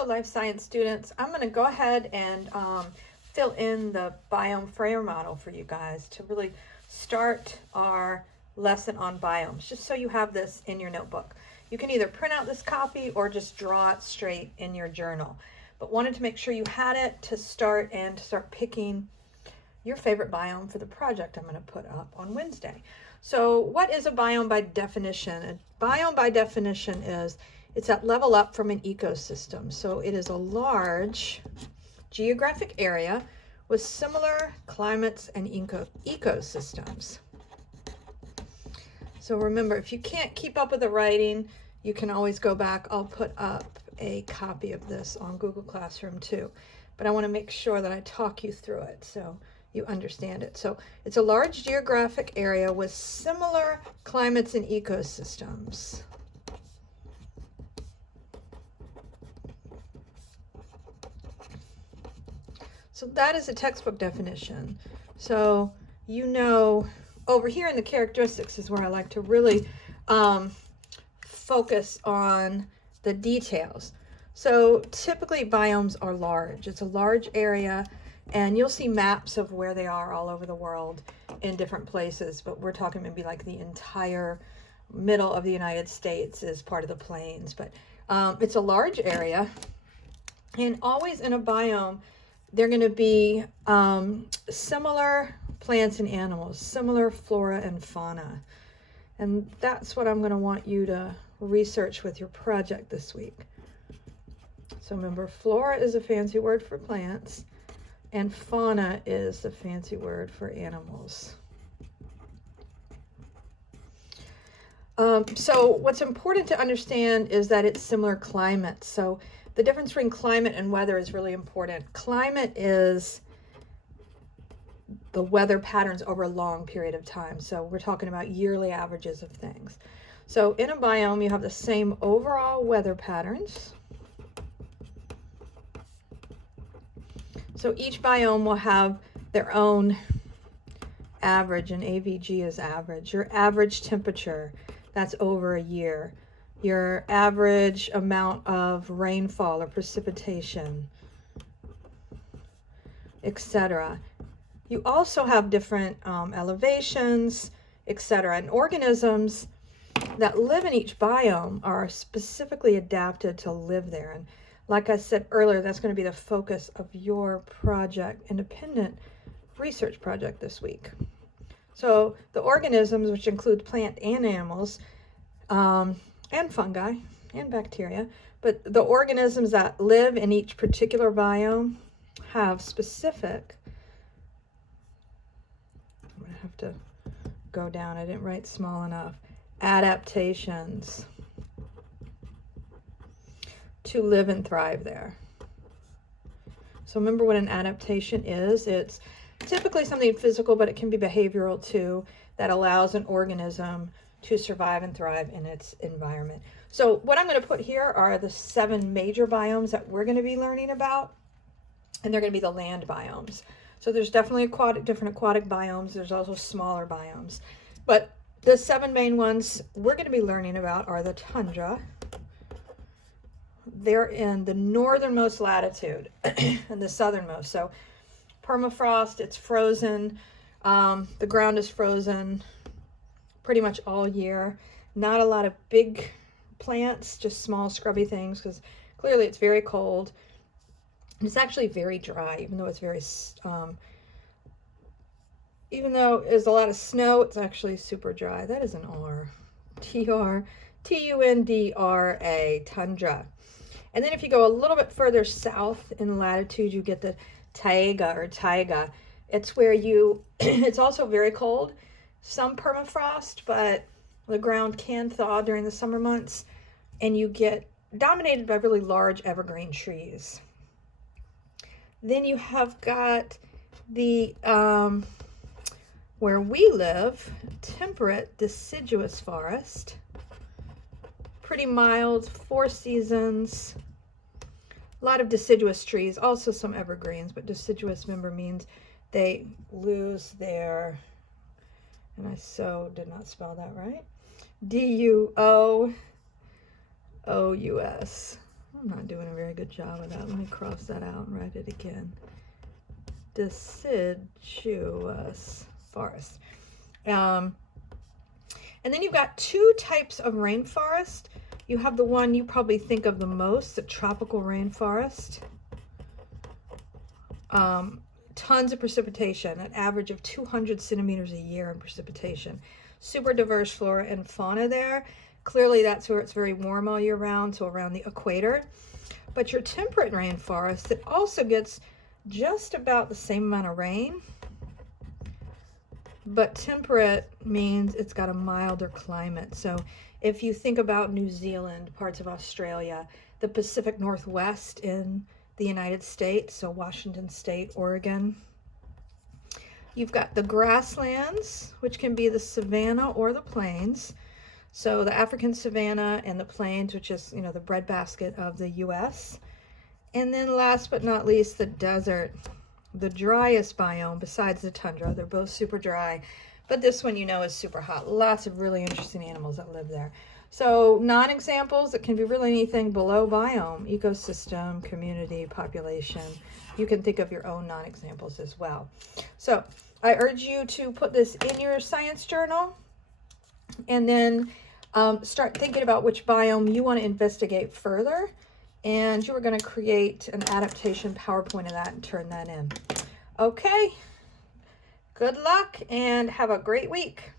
Hello, life science students. I'm going to go ahead and fill in the BiomeFrayer model for you guys to really start our lesson on biomes, just so you have this in your notebook. You can either print out this copy or just draw it straight in your journal, but wanted to make sure you had it to start and to start picking your favorite biome for the project I'm going to put up on Wednesday. So what is a biome by definition? A biome by definition is it's that level up from an ecosystem. So it is a large geographic area with similar climates and ecosystems. So remember, if you can't keep up with the writing, you can always go back. I'll put up a copy of this on Google Classroom too. But I want to make sure that I talk you through it so you understand it. So it's a large geographic area with similar climates and ecosystems. So that is a textbook definition. So you know, over here in the characteristics is where I like to really focus on the details. So typically biomes are large. It's a large area, and you'll see maps of where they are all over the world in different places, but we're talking maybe like the entire middle of the United States is part of the plains. But it's a large area, and always in a biome they're going to be similar plants and animals, similar flora and fauna. And that's what I'm going to want you to research with your project this week. So remember, flora is a fancy word for plants, and fauna is the fancy word for animals. So what's important to understand is that it's similar climates. So the difference between climate and weather is really important. Climate is the weather patterns over a long period of time. So we're talking about yearly averages of things. So in a biome, you have the same overall weather patterns. So each biome will have their own average, and AVG is average. Your average temperature, that's over a year. Your average amount of rainfall or precipitation, etc. You also have different elevations, etc. And organisms that live in each biome are specifically adapted to live there. And like I said earlier, that's going to be the focus of your project, independent research project this week. So the organisms, which include plant and animals, and fungi and bacteria, but the organisms that live in each particular biome have specific, I'm going to have to go down, I didn't write small enough, adaptations to live and thrive there. So remember what an adaptation is. It's typically something physical, but it can be behavioral too, that allows an organism to survive and thrive in its environment. So what I'm going to put here are the 7 major biomes that we're going to be learning about, and they're going to be the land biomes. So there's definitely different aquatic biomes. There's also smaller biomes, but the 7 main ones we're going to be learning about are the tundra. They're in the northernmost latitude and the southernmost. So permafrost, it's frozen. The ground is frozen pretty much all year. Not a lot of big plants, just small scrubby things, because clearly it's very cold. It's actually very dry, even though it's very, even though there's a lot of snow, it's actually super dry. That is an R. T-U-N-D-R-A, tundra. And then if you go a little bit further south in latitude, you get the taiga or taiga. It's where you, it's also very cold. Some permafrost, but the ground can thaw during the summer months, and you get dominated by really large evergreen trees. Then you have got the, where we live, temperate deciduous forest. Pretty mild, 4 seasons, a lot of deciduous trees, also some evergreens, but deciduous, remember, means they lose their, and I so did not spell that right, D-U-O-O-U-S. I'm not doing a very good job of that. Let me cross that out and write it again. Deciduous forest. And then you've got two types of rainforest. You have the one you probably think of the most, the tropical rainforest. Tons of precipitation, an average of 200 centimeters a year in precipitation. Super diverse flora and fauna there. Clearly that's where it's very warm all year round, so around the equator. But your temperate rainforest, it also gets just about the same amount of rain, but temperate means it's got a milder climate. So if you think about New Zealand, parts of Australia, the Pacific Northwest in the United States, so Washington State, Oregon, you've got the grasslands, which can be the savanna or the plains. So the African savanna and the plains, which is, you know, the breadbasket of the US. And then last but not least, the desert, the driest biome besides the tundra. They're both super dry, but this one, you know, is super hot. Lots of really interesting animals that live there. So non-examples, it can be really anything below biome, ecosystem, community, population. You can think of your own non-examples as well. So I urge you to put this in your science journal, and then start thinking about which biome you want to investigate further. And you are going to create an adaptation PowerPoint of that and turn that in. Okay, good luck and have a great week.